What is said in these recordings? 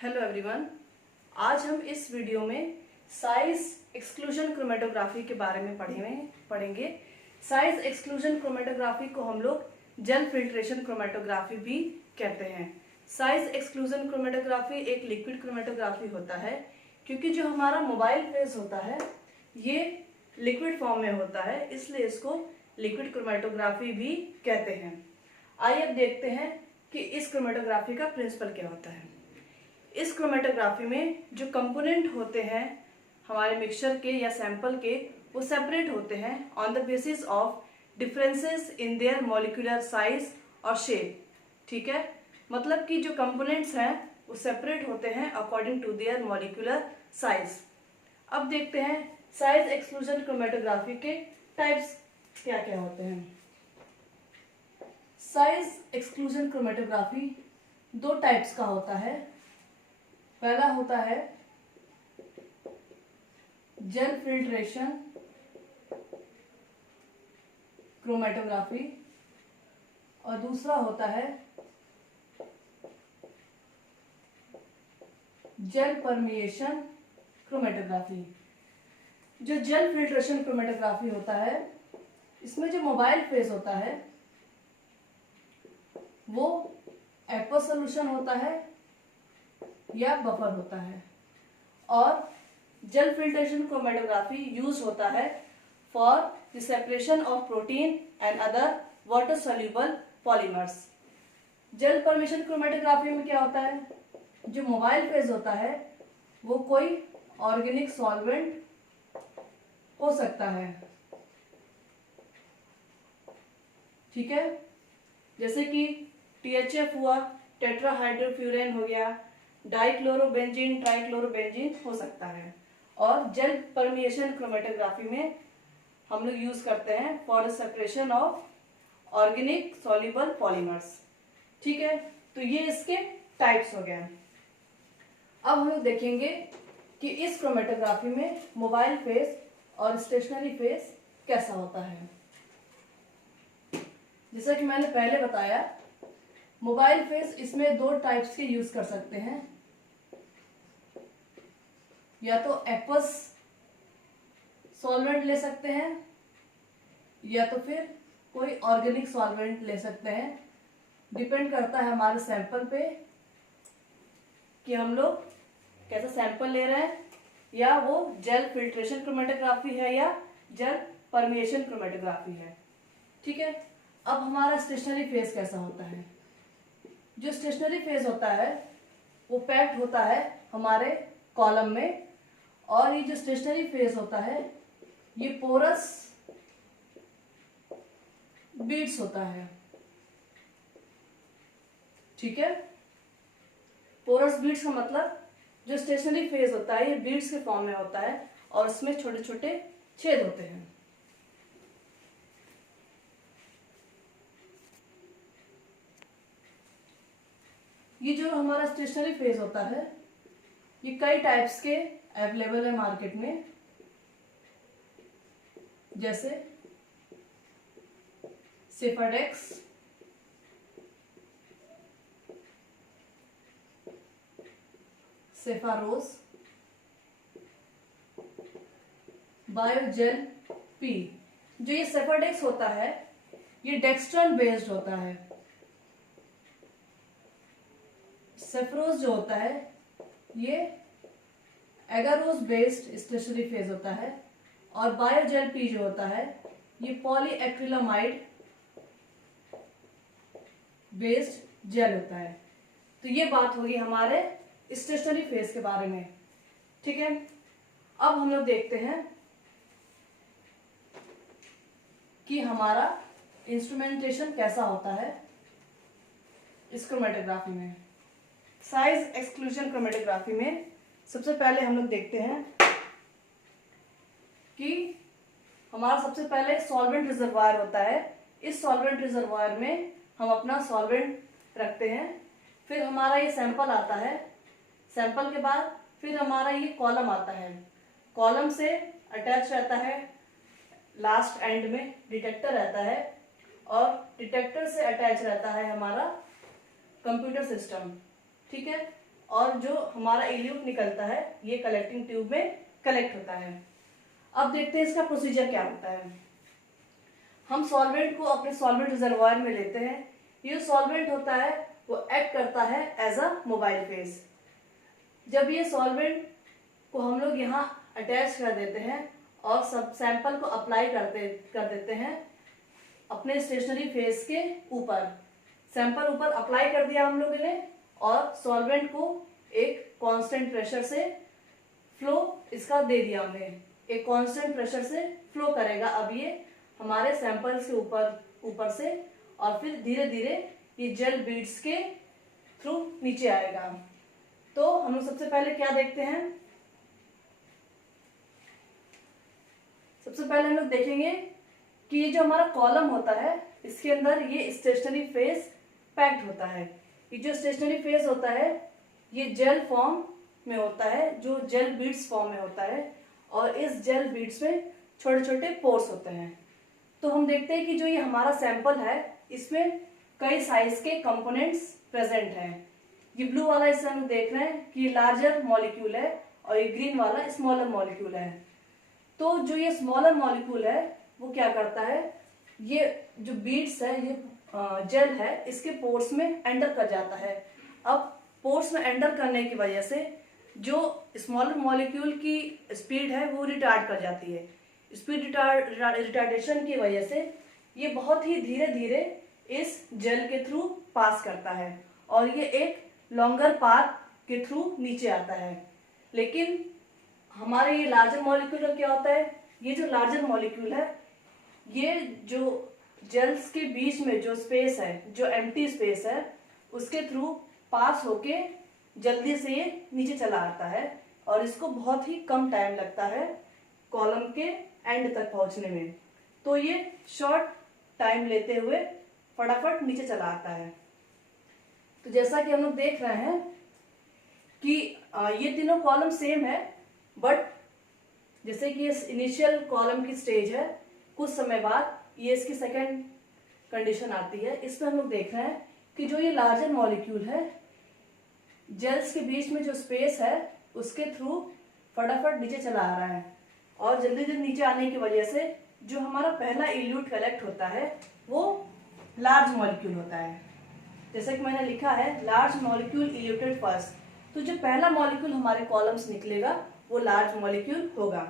Hello everyone. आज हम इस वीडियो में साइज एक्सक्लूजन क्रोमेटोग्राफी के बारे में पढ़ेंगे। साइज एक्सक्लूजन क्रोमेटोग्राफी को हम लोग जेल फिल्ट्रेशन क्रोमेटोग्राफी भी कहते हैं। साइज एक्सक्लूजन क्रोमेटोग्राफी एक लिक्विड क्रोमेटोग्राफी होता है, क्योंकि जो हमारा मोबाइल फेज होता है ये लिक्विड फॉर्म में होता है, इसलिए इसको लिक्विड क्रोमेटोग्राफी भी कहते हैं। आइए अब देखते हैं कि इस क्रोमेटोग्राफी का प्रिंसिपल क्या होता है। इस क्रोमेटोग्राफी में जो कंपोनेंट होते हैं हमारे मिक्सचर के या सैंपल के, वो सेपरेट होते हैं on the basis of differences in their molecular size और शेप। ठीक है, मतलब कि जो कंपोनेंट्स हैं वो सेपरेट होते हैं according to their molecular size. अब देखते हैं साइज एक्सक्लूजन क्रोमेटोग्राफी के टाइप्स क्या क्या होते हैं। साइज एक्सक्लूजन क्रोमेटोग्राफी दो टाइप्स का होता है। पहला होता है जेल फिल्ट्रेशन क्रोमेटोग्राफी और दूसरा होता है जेल परमिएशन क्रोमेटोग्राफी। जो जेल फिल्ट्रेशन क्रोमेटोग्राफी होता है, इसमें जो मोबाइल फेज होता है वो एक्वस सॉल्यूशन होता है या बफर होता है, और जेल फिल्ट्रेशन क्रोमेटोग्राफी यूज होता है for the separation of protein and other water soluble polymers. Gel permeation chromatography में क्या होता है, जो मोबाइल फेज होता है वो कोई ऑर्गेनिक सॉल्वेंट हो सकता है। ठीक है, जैसे कि THF हुआ, टेट्राहाइड्रोफ्यूरेन हो गया, डाइक्लोरोबेंजीन, ट्राइक्लोरोबेंजीन हो सकता है। और जेल परमिएशन क्रोमेटोग्राफी में हम लोग यूज करते हैं for the separation of organic soluble polymers. ठीक है, तो ये इसके टाइप्स हो गए। अब हम लोग देखेंगे कि इस क्रोमेटोग्राफी में मोबाइल फेज और स्टेशनरी फेज कैसा होता है। जैसा कि मैंने पहले बताया, मोबाइल फेज इसमें दो टाइप्स के यूज कर सकते हैं, या तो एक्वस सॉल्वेंट ले सकते हैं या तो फिर कोई ऑर्गेनिक सॉल्वेंट ले सकते हैं। डिपेंड करता है हमारे सैंपल पे कि हम लोग कैसा सैंपल ले रहे हैं, या वो जेल फिल्ट्रेशन क्रोमेटोग्राफी है या जेल परमिएशन क्रोमेटोग्राफी है। ठीक है, अब हमारा स्टेशनरी फेज कैसा होता है। जो स्टेशनरी फेज होता है वो पैक्ड होता है हमारे कॉलम में, और ये जो स्टेशनरी फेज होता है ये पोरस बीड्स होता है। ठीक है, पोरस बीड्स का मतलब जो स्टेशनरी फेज होता है ये बीड्स के फॉर्म में होता है और इसमें छोटे छोटे छेद होते हैं। ये जो हमारा स्टेशनरी फेज होता है ये कई टाइप्स के अवेलेबल है मार्केट में, जैसे सेफाडेक्स, सेफारोज, बायोजेल पी। जो ये सेफाडेक्स होता है ये डेक्स्ट्रॉन बेस्ड होता है। सेफरोज जो होता है ये एगारोज बेस्ड स्टेशनरी फेज होता है, और बायोजेल पी जो होता है ये पॉलीएक्रिलामाइड बेस्ड जेल होता है। तो ये बात होगी हमारे स्टेशनरी फेज के बारे में। ठीक है, अब हम लोग देखते हैं कि हमारा इंस्ट्रूमेंटेशन कैसा होता है इस क्रोमेटोग्राफी में। साइज एक्सक्लूजन क्रोमेटोग्राफी में सबसे पहले हम लोग देखते हैं कि हमारा सबसे पहले सॉल्वेंट रिजर्वायर होता है। इस सॉल्वेंट रिजर्वायर में हम अपना सॉल्वेंट रखते हैं, फिर हमारा ये सैंपल आता है। सैंपल के बाद फिर हमारा ये कॉलम आता है। कॉलम से अटैच रहता है लास्ट एंड में डिटेक्टर रहता है, और डिटेक्टर से अटैच रहता है हमारा कंप्यूटर सिस्टम। ठीक है, और जो हमारा इल्यूट निकलता है ये कलेक्टिंग ट्यूब में कलेक्ट होता है। अब देखते हैं इसका प्रोसीजर क्या होता है। हम सॉल्वेंट को अपने सॉल्वेंट रिजर्वॉयर में लेते हैं। ये सॉल्वेंट होता है वो एक्ट करता है एज अ मोबाइल फेस। जब ये सॉल्वेंट को हम लोग यहाँ अटैच कर देते हैं और सब सैंपल को अप्लाई कर देते हैं अपने स्टेशनरी फेस के ऊपर। सैंपल ऊपर अप्लाई कर दिया हम लोगों ने और सॉल्वेंट को एक कांस्टेंट प्रेशर से फ्लो इसका दे दिया हमने। एक कांस्टेंट प्रेशर से फ्लो करेगा अब ये हमारे सैंपल्स के ऊपर से और फिर धीरे धीरे ये जेल बीड्स के थ्रू नीचे आएगा। तो हम लोग सबसे पहले क्या देखते हैं, सबसे पहले हम लोग देखेंगे कि ये जो हमारा कॉलम होता है इसके अंदर ये स्टेशनरी फेस पैक्ड होता है। ये जो स्टेशनरी फेस होता है ये जेल फॉर्म में होता है, जो जेल बीड्स फॉर्म में होता है और इस जेल बीड्स में छोटे छोटे पोर्स होते हैं। तो हम देखते हैं कि जो ये हमारा सैंपल है इसमें कई साइज के कंपोनेंट्स प्रेजेंट हैं। ये ब्लू वाला इससे हम देख रहे हैं कि लार्जर मॉलिक्यूल है और ये ग्रीन वाला स्मॉलर मॉलिक्यूल है। तो जो ये स्मॉलर मॉलिक्यूल है वो क्या करता है, ये जो बीड्स है ये जेल है इसके पोर्स में एंटर कर जाता है। अब पोर्स में एंटर करने की वजह से जो स्मॉलर मॉलिक्यूल की स्पीड है वो रिटार्ड कर जाती है। स्पीड रिटार्डेशन की वजह से ये बहुत ही धीरे धीरे इस जेल के थ्रू पास करता है और ये एक लॉन्गर पाथ के थ्रू नीचे आता है। लेकिन हमारे ये लार्जर मॉलिक्यूल का क्या होता है, ये जो लार्जर मॉलिक्यूल है ये जो जेल्स के बीच में जो स्पेस है, जो एम्प्टी स्पेस है उसके थ्रू पास होके जल्दी से ये नीचे चला आता है और इसको बहुत ही कम टाइम लगता है कॉलम के एंड तक पहुंचने में। तो ये शॉर्ट टाइम लेते हुए फटाफट नीचे चला आता है। तो जैसा कि हम लोग देख रहे हैं कि ये तीनों कॉलम सेम है, बट जैसे कि इस इनिशियल कॉलम की स्टेज है कुछ समय बाद ये इसकी सेकेंड कंडीशन आती है। इसमें हम लोग देख रहे हैं कि जो ये लार्जर मॉलिक्यूल है जेल्स के बीच में जो स्पेस है उसके थ्रू फटाफट नीचे चला आ रहा है और जल्दी जल्दी नीचे आने की वजह से जो हमारा पहला इल्यूट कलेक्ट होता है वो लार्ज मॉलिक्यूल होता है। जैसे कि मैंने लिखा है लार्ज मॉलिक्यूल इल्यूटेड फर्स्ट, तो जो पहला मॉलिक्यूल हमारे कॉलम से निकलेगा वो लार्ज मॉलिक्यूल होगा।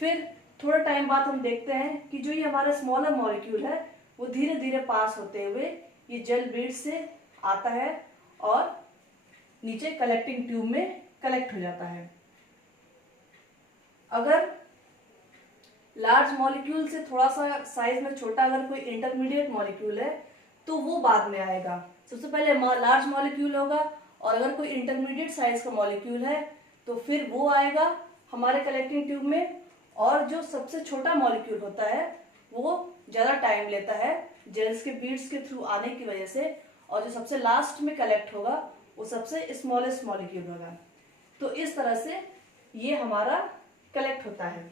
फिर थोड़ा टाइम बाद हम देखते हैं कि जो ये हमारा स्मॉलर मॉलिक्यूल है वो धीरे धीरे पास होते हुए ये जेल बीड से आता है और नीचे कलेक्टिंग ट्यूब में कलेक्ट हो जाता है। अगर लार्ज मॉलिक्यूल से थोड़ा सा साइज में छोटा अगर कोई इंटरमीडिएट मॉलिक्यूल है तो वो बाद में आएगा। सबसे पहले लार्ज मॉलिक्यूल होगा और अगर कोई इंटरमीडिएट साइज का मॉलिक्यूल है तो फिर वो आएगा हमारे कलेक्टिंग ट्यूब में। और जो सबसे छोटा मॉलिक्यूल होता है वो ज़्यादा टाइम लेता है जेल्स के बीड्स के थ्रू आने की वजह से, और जो सबसे लास्ट में कलेक्ट होगा वो सबसे स्मॉलेस्ट मॉलिक्यूल होगा। तो इस तरह से ये हमारा कलेक्ट होता है।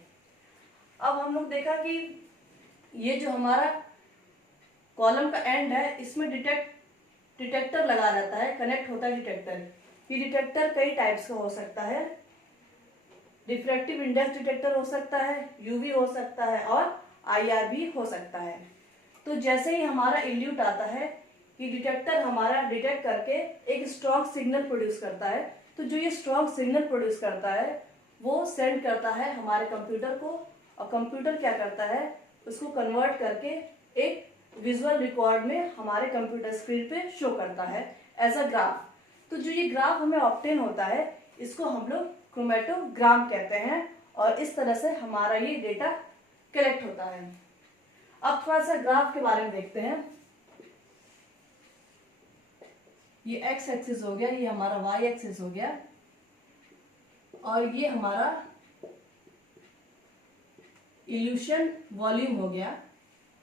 अब हम लोग देखा कि ये जो हमारा कॉलम का एंड है इसमें डिटेक्टर लगा रहता है, कनेक्ट होता है डिटेक्टर। ये डिटेक्टर कई टाइप्स का हो सकता है, डिफ्रैक्टिव इंडेक्स डिटेक्टर हो सकता है, यूवी हो सकता है और आईआर भी हो सकता है। तो जैसे ही हमारा इल्यूट आता है ये डिटेक्टर हमारा डिटेक्ट करके एक स्ट्रॉन्ग सिग्नल प्रोड्यूस करता है। तो जो ये स्ट्रॉन्ग सिग्नल प्रोड्यूस करता है वो सेंड करता है हमारे कंप्यूटर को और कंप्यूटर क्या करता है उसको कन्वर्ट करके एक विजुअल रिकॉर्ड में हमारे कंप्यूटर स्क्रीन पे शो करता है एज अ ग्राफ। तो जो ये ग्राफ हमें ऑब्टेन होता है इसको हम लोग क्रोमेटोग्राम कहते हैं और इस तरह से हमारा ये डेटा कलेक्ट होता है। अब थोड़ा सा ग्राफ के बारे में देखते हैं। ये एक्स एक्सिस हो गया, ये हमारा वाई एक्सिस हो गया और ये हमारा इल्यूशन वॉल्यूम हो गया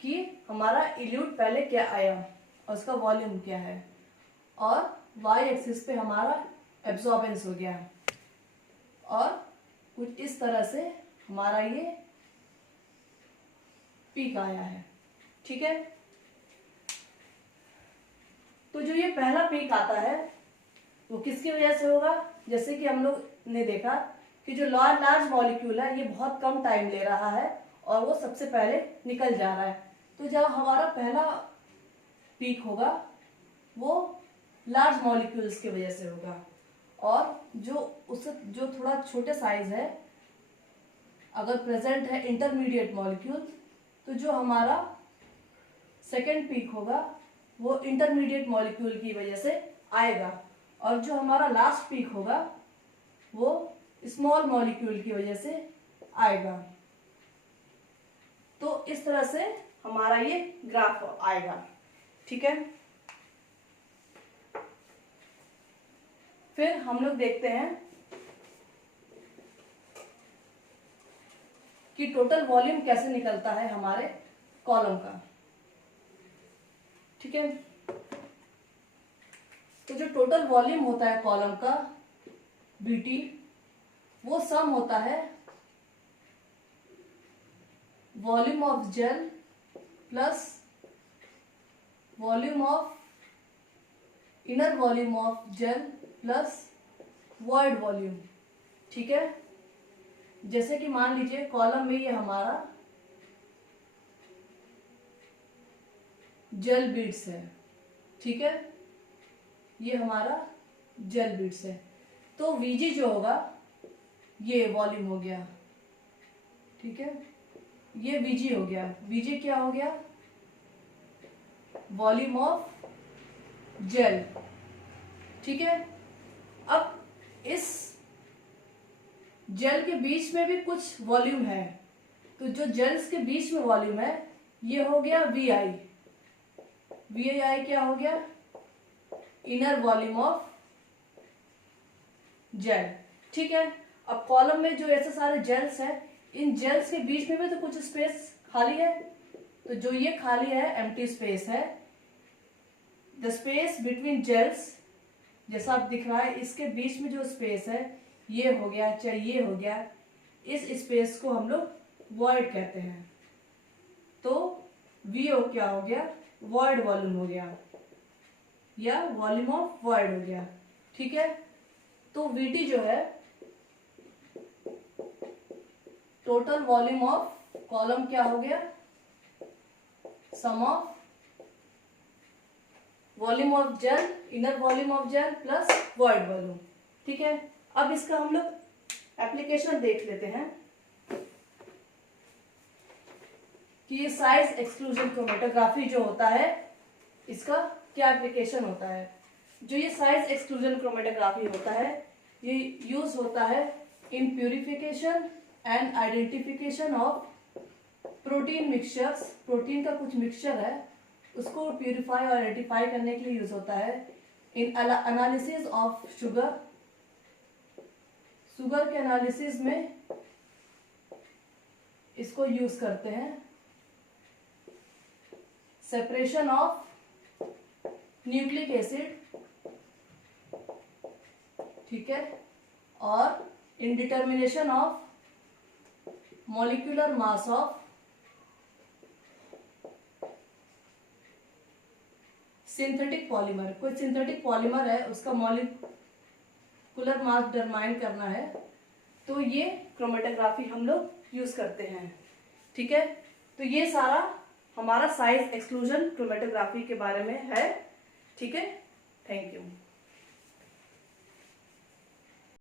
कि हमारा इल्यूट पहले क्या आया और उसका वॉल्यूम क्या है, और वाई एक्सिस पे हमारा एब्जॉर्बेंस हो गया और कुछ इस तरह से हमारा ये पीक आया है। ठीक है, तो जो ये पहला पीक आता है वो किसकी वजह से होगा? जैसे कि हम लोग ने देखा कि जो लार्ज मॉलिक्यूल है ये बहुत कम टाइम ले रहा है और वो सबसे पहले निकल जा रहा है। तो जब हमारा पहला पीक होगा वो लार्ज मॉलिक्यूल्स की वजह से होगा, और जो थोड़ा छोटे साइज है अगर प्रेजेंट है इंटरमीडिएट मॉलिक्यूल, तो जो हमारा सेकेंड पीक होगा वो इंटरमीडिएट मॉलिक्यूल की वजह से आएगा, और जो हमारा लास्ट पीक होगा वो स्मॉल मॉलिक्यूल की वजह से आएगा। तो इस तरह से हमारा ये ग्राफ आएगा, ठीक है। फिर हम लोग देखते हैं कि टोटल वॉल्यूम कैसे निकलता है हमारे कॉलम का, ठीक है। तो जो टोटल वॉल्यूम होता है कॉलम का बीटी, वो सम होता है volume of gel plus volume of inner volume of gel plus void volume, ठीक है। जैसे कि मान लीजिए कॉलम में ये हमारा जेल बीड्स है, ठीक है, ये हमारा जेल बीड्स है। तो वीजी जो होगा ये वॉल्यूम हो गया, ठीक है, ये वीजी हो गया। वीजी क्या हो गया? वॉल्यूम ऑफ जेल, ठीक है। अब इस जेल के बीच में भी कुछ वॉल्यूम है, तो जो जेल्स के बीच में वॉल्यूम है ये हो गया वी आई। वी आई क्या हो गया? इनर वॉल्यूम ऑफ जेल, ठीक है। अब कॉलम में जो ऐसे सारे जेल्स है, इन जेल्स के बीच में भी तो कुछ स्पेस खाली है, तो जो ये खाली है एम्प्टी स्पेस है, द स्पेस बिटवीन जेल्स जैसा आप दिख रहा है, इसके बीच में जो स्पेस है ये हो गया चाहे ये हो गया, इस स्पेस को हम लोग वॉइड कहते हैं। तो वीओ क्या हो गया? वॉइड वॉल्यूम हो गया, या वॉल्यूम ऑफ वॉइड हो गया, ठीक है। तो वीटी जो है टोटल वॉल्यूम ऑफ कॉलम क्या हो गया? Sum of volume of gel, inner volume of gel plus void volume, ठीक है। अब इसका हम लोग एप्लीकेशन देख लेते हैं कि ये साइज एक्सक्लूजन क्रोमेटोग्राफी जो होता है इसका क्या एप्लीकेशन होता है। जो ये साइज एक्सक्लूजन क्रोमेटोग्राफी होता है ये यूज होता है in purification and identification of protein mixtures. Protein का कुछ मिक्सचर है उसको प्यूरिफाई और आइडेंटिफाई करने के लिए यूज होता है। इन एनालिसिस ऑफ शुगर, शुगर के एनालिसिस में इसको यूज करते हैं। सेपरेशन ऑफ न्यूक्लिक एसिड, ठीक है, और in determination of molecular mass of synthetic polymer. कोई सिंथेटिक पॉलीमर है उसका मॉलिक्यूलर मास डिटरमाइन करना है, तो ये क्रोमेटोग्राफी हम लोग यूज करते हैं, ठीक है। तो ये सारा हमारा साइज एक्सक्लूजन क्रोमेटोग्राफी के बारे में है, ठीक है। Thank you.